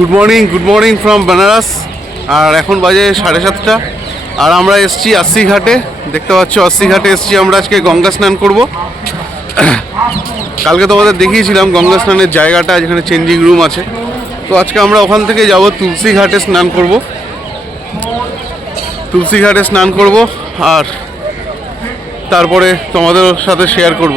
Good morning from Benares. আর এখন বাজে 7:30 আর আমরা এসছি আশি ঘাটে। দেখতে পাচ্ছ আশি ঘাটে এসছি আমরা আজকে গঙ্গা স্নান করব। কালকে তোমাদের দেখিয়েছিলাম গঙ্গা স্নানের জায়গাটা যেখানে চেঞ্জিং রুম আছে। তো আজকে আমরা ওখান থেকে যাব তুলসী ঘাটে স্নান করব। তুলসী ঘাটে স্নান করব আর তারপরে তোমাদের সাথে শেয়ার করব।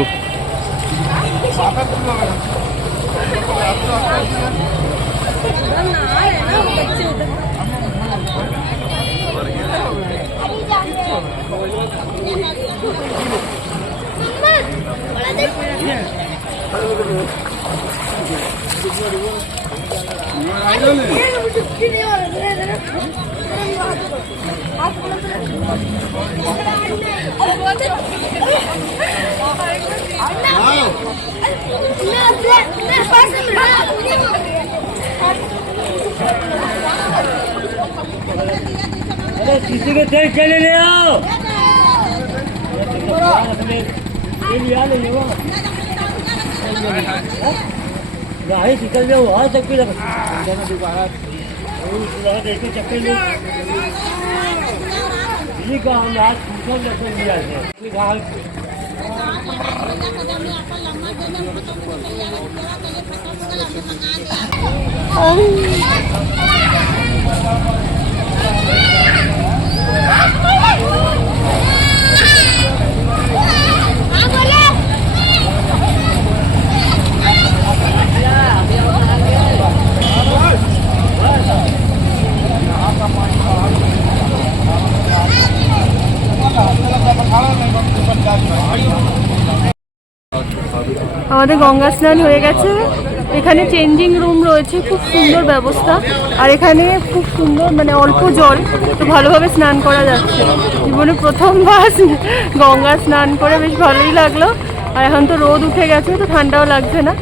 अरे किसी के तेल चले ले आओ नहीं निकल जाओ वहाँ तक भी चक्कर इसी का हम आज लिया है। আমাদের গঙ্গা স্নান হয়ে গেছে। এখানে চেঞ্জিং রুম রয়েছে, খুব সুন্দর ব্যবস্থা। আর এখানে খুব সুন্দর মানে অল্প জল, তো ভালোভাবে স্নান করা যাচ্ছে। জীবনে প্রথমবার গঙ্গা স্নান করে বেশ ভালোই লাগলো। আর এখন তো রোদ উঠে গেছে, তো ঠান্ডাও লাগছে না।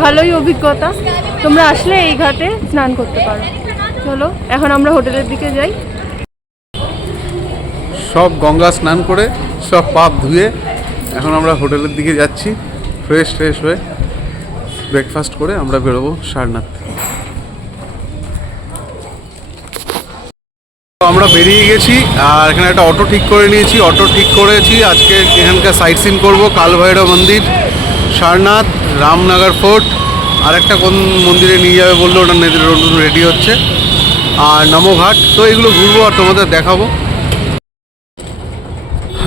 ভালোই অভিজ্ঞতা। তোমরা আসলে এই ঘাটে স্নান করতে পারো। চলো এখন আমরা হোটেলের দিকে যাই। সব গঙ্গা স্নান করে সব পাপ ধুয়ে এখন আমরা হোটেলের দিকে যাচ্ছি। ফ্রেশ হয়ে ব্রেকফাস্ট করে আমরা বেরোবো সারনাথ। আমরা বেরিয়ে গেছি আর এখানে একটা অটো ঠিক করে নিয়েছি। আজকে এখানকার সাইট সিন করবো। কালভৈরব মন্দির, সারনাথ, রামনগর ফোর্ট, আর একটা কোন মন্দিরে নিয়ে যাবে বললো, ওটা রেডি হচ্ছে, আর নমঘাট। তো এগুলো ঘুরবো আর তোমাদের দেখাবো।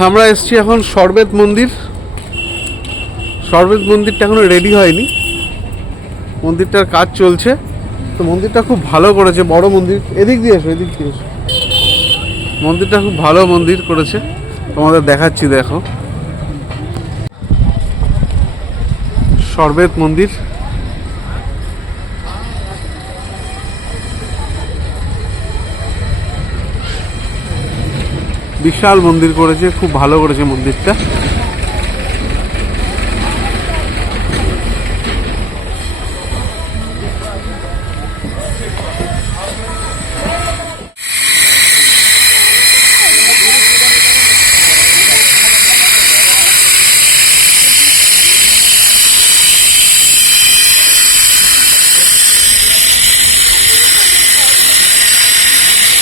আমরা এসছি এখন শরবেত মন্দিরটা এখনো রেডি হয়নি, মন্দিরটার কাজ চলছে। তো মন্দিরটা খুব ভালো করেছে, বড় মন্দির। এদিক দিয়ে এসো। মন্দিরটা খুব ভালো মন্দির করেছে, তোমাদের দেখাচ্ছি। দেখো শরবেত মন্দির। বিশাল মন্দির করেছে, খুব ভালো করেছে মন্দিরটা।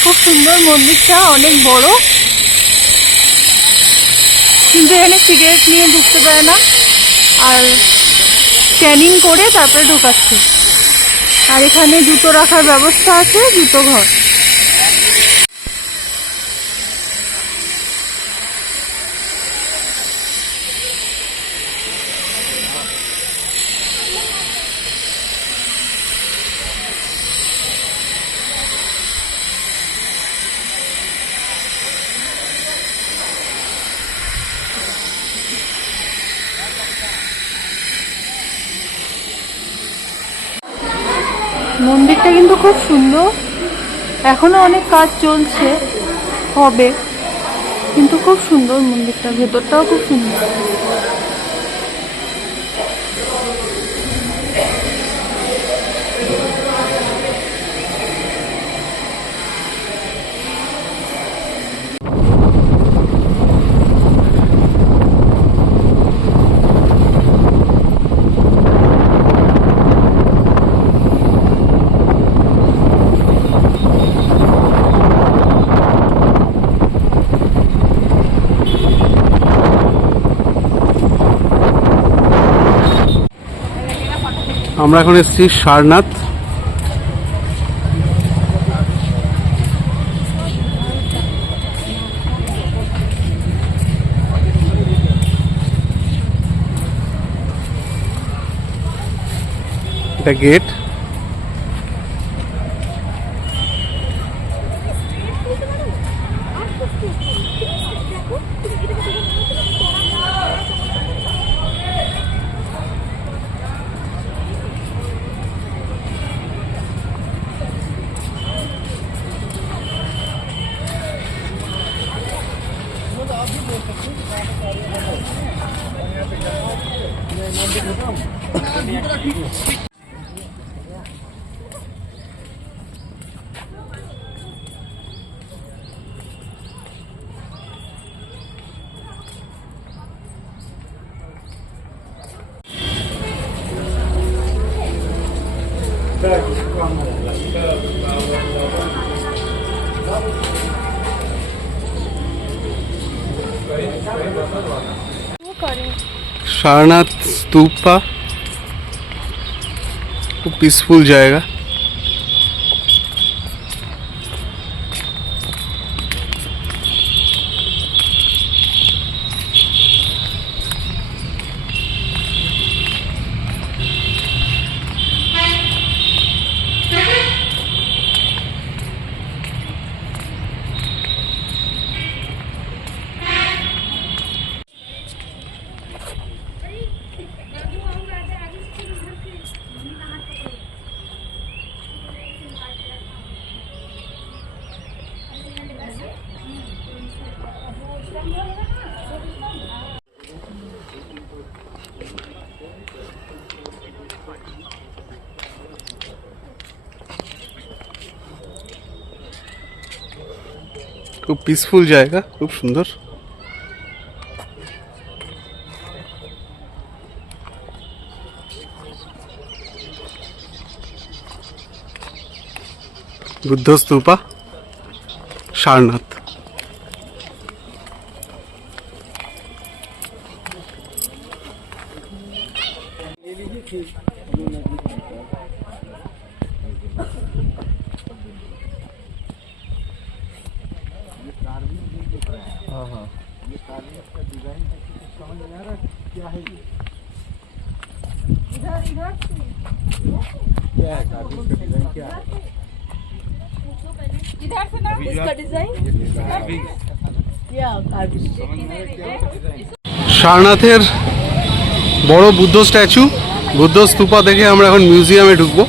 খুব সুন্দর মন্দিরটা, অনেক বড়। কিন্তু এখানে সিগারেট নিয়ে ঢুকতে পারে না, আর স্ক্যানিং করে তারপরে ঢোকাচ্ছে। আর এখানে জুতো রাখার ব্যবস্থা আছে, জুতো ঘর। মন্দিরটা কিন্তু খুব সুন্দর, এখনো অনেক কাজ চলছে, হবে, কিন্তু খুব সুন্দর মন্দিরটা। ভেতরটাও খুব সুন্দর। আমরা এখন এসেছি সারনাথ। এটা গেট। সারনাথ স্তূপা, খুব পিসফুল জায়গা। খুব পিসফুল জায়গা, খুব সুন্দর। বুদ্ধ স্তূপা, সারনাথ। इधर से ना इसका डिजाइन या कार्विंग। সারনাথের বড় বুদ্ধ স্ট্যাচু, বুদ্ধ স্তূপা দেখে আমরা এখন মিউজিয়ামে ঢুকবো।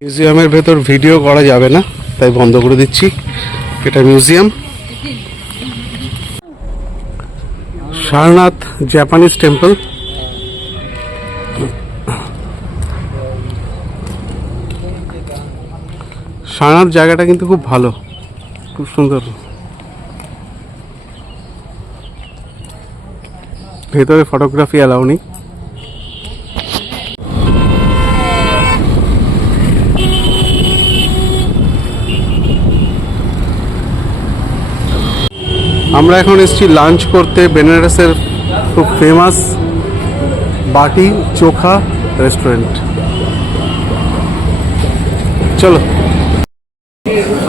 মিউজিয়ামের ভেতর ভিডিও করা যাবে না, তাই বন্ধ করে দিচ্ছি। এটা museum. Sarnath Japanese temple. Sarnath জায়গাটা কিন্তু খুব ভালো, খুব সুন্দর। ভেতরে ফটোগ্রাফি অ্যালাউ নেই। আমরা এখন এসেছি লাঞ্চ করতে বেনারসের খুব ফেমাস বাটি চোখা রেস্টুরেন্ট। চলো,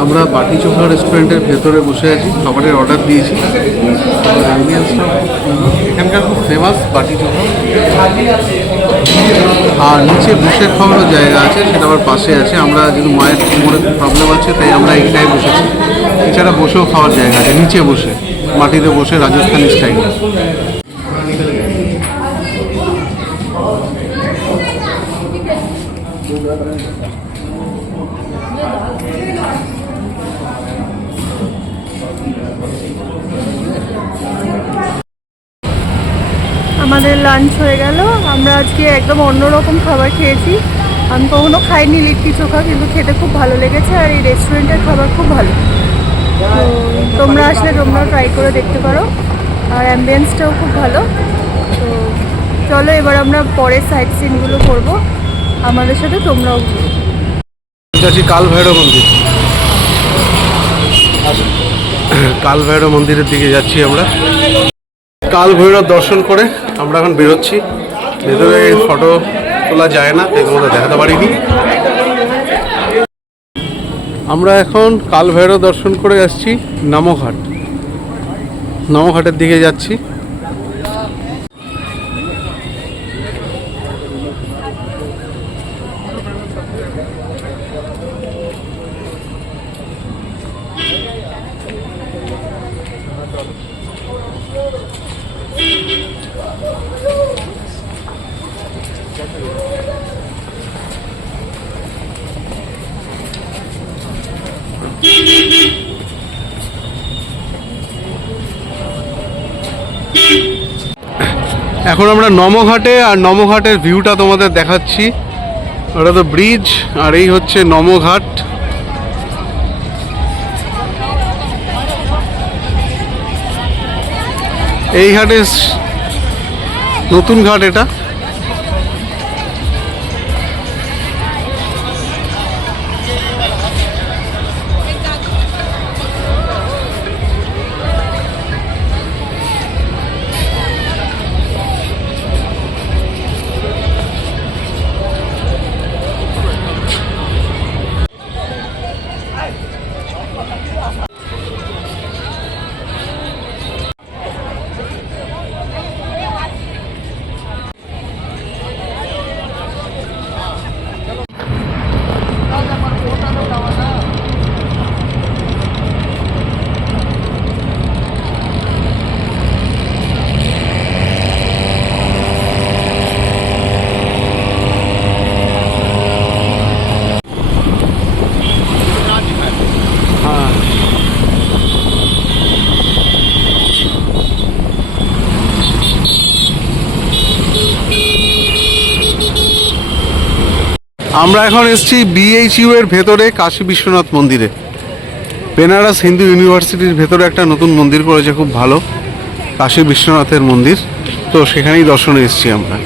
আমরা বাটি চোখা রেস্টুরেন্টের ভেতরে বসে আছি, খাবারের অর্ডার দিয়েছি। এখানকার খুব ফেমাস বাটি চোখা। আর নিচে বসে খাওয়ারও জায়গা আছে, সেটা আবার পাশে আছে। আমরা যেহেতু মায়ের কোমরের প্রবলেম আছে, তাই আমরা এইটাই বসেছি। এছাড়া বসেও খাওয়ার জায়গা আছে, নিচে বসে, মাটিতে বসে, রাজস্থানি স্টাইলে। আমাদের লাঞ্চ হয়ে গেল। আমরা আজকে একদম অন্যরকম খাবার খেয়েছি। আমি কখনো খাইনি লিট্টি চোখা, কিন্তু খেতে খুব ভালো লেগেছে। আর এই রেস্টুরেন্টের খাবার খুব ভালো, তো তোমরা আসলে তোমরাও ট্রাই করে দেখতে পারো। আর অ্যাম্বিয়েন্সটাও খুব ভালো। তো চলো এবার আমরা পরের সাইট সিনগুলো করবো, আমাদের সাথে তোমরাও। যাচ্ছি কাল ভৈরব মন্দির। কাল ভৈরব মন্দিরের দিকে যাচ্ছি আমরা। কাল ভৈরব দর্শন করে আমরা এখন বেরোচ্ছি। ভেতরে ফটো তোলা যায় না, তাই তোমাদের দেখাতে পারিনি। আমরা এখন কাল ভৈরব দর্শন করে আসছি নামঘাট। নামঘাটের দিকে যাচ্ছি। এখন আমরা নমঘাটে, আর নমঘাটের ভিউটা তোমাদের দেখাচ্ছি। ওটা তো ব্রিজ, আর এই হচ্ছে নমঘাট। এই ঘাটে নতুন ঘাট এটা। আমরা এখন এসেছি BHU এর ভেতরে কাশী বিশ্বনাথ মন্দিরে। বেনারস হিন্দু ইউনিভার্সিটির ভেতরে একটা নতুন মন্দির করেছে, খুব ভালো, কাশী বিশ্বনাথের মন্দির। তো সেখানেই দর্শনে এসেছি আমরা।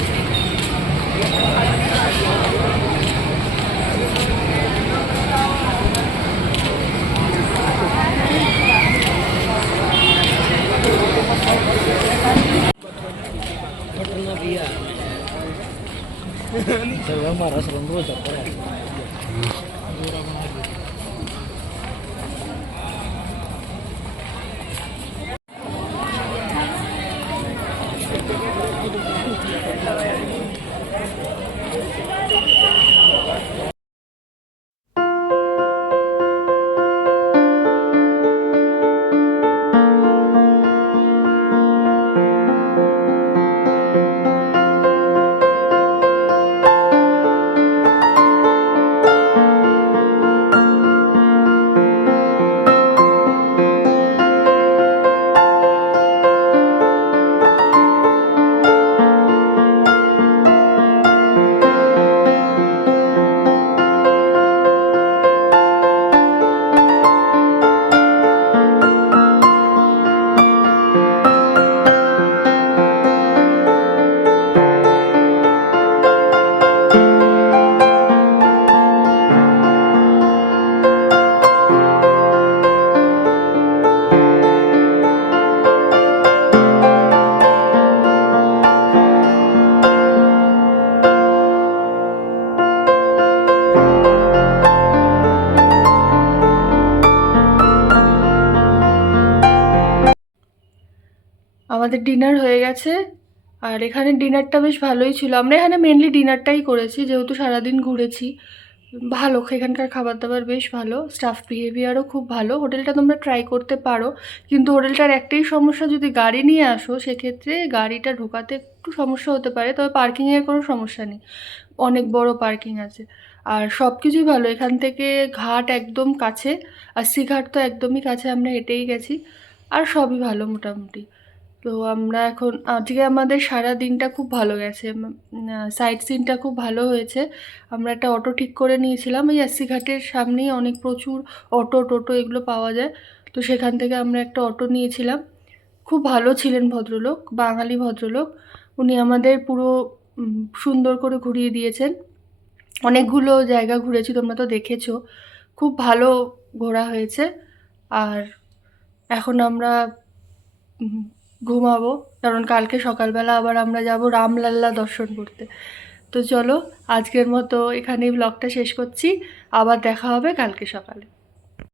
আমাদের ডিনার হয়ে গেছে, আর এখানে ডিনারটা বেশ ভালোই ছিল। আমরা এখানে মেনলি ডিনারটাই করেছি, যেহেতু সারাদিন ঘুরেছি। ভালো, এখানকার খাবার দাবার বেশ ভালো, স্টাফ বিহেভিয়ারও খুব ভালো। হোটেলটা তোমরা ট্রাই করতে পারো, কিন্তু হোটেলটার একটাই সমস্যা, যদি গাড়ি নিয়ে আসো সেক্ষেত্রে গাড়িটা ঢোকাতে একটু সমস্যা হতে পারে। তবে পার্কিংয়ের কোনো সমস্যা নেই, অনেক বড় পার্কিং আছে। আর সব কিছুই ভালো, এখান থেকে ঘাট একদম কাছে, আশি ঘাট তো একদমই কাছে, আমরা হেঁটেই গেছি। আর সবই ভালো মোটামুটি। তো আমরা এখন আজকে আমাদের সারা দিনটা খুব ভালো গেছে, সাইট সিনটা খুব ভালো হয়েছে। আমরা একটা অটো ঠিক করে নিয়েছিলাম, এই এসসি ঘাটের সামনেই অনেক প্রচুর অটো টোটো এগুলো পাওয়া যায়। তো সেখান থেকে আমরা একটা অটো নিয়েছিলাম। খুব ভালো ছিলেন ভদ্রলোক, বাঙালি ভদ্রলোক। উনি আমাদের পুরো সুন্দর করে ঘুরিয়ে দিয়েছেন। অনেকগুলো জায়গা ঘুরেছি, তোমরা তো দেখেছো, খুব ভালো ঘোরা হয়েছে। আর এখন আমরা ঘুমাবো, কারণ কালকে সকালবেলা আবার আমরা যাব রামলাল্লা দর্শন করতে। তো চলো আজকের মতো এখানেই ব্লগটা শেষ করছি, আবার দেখা হবে কালকে সকালে।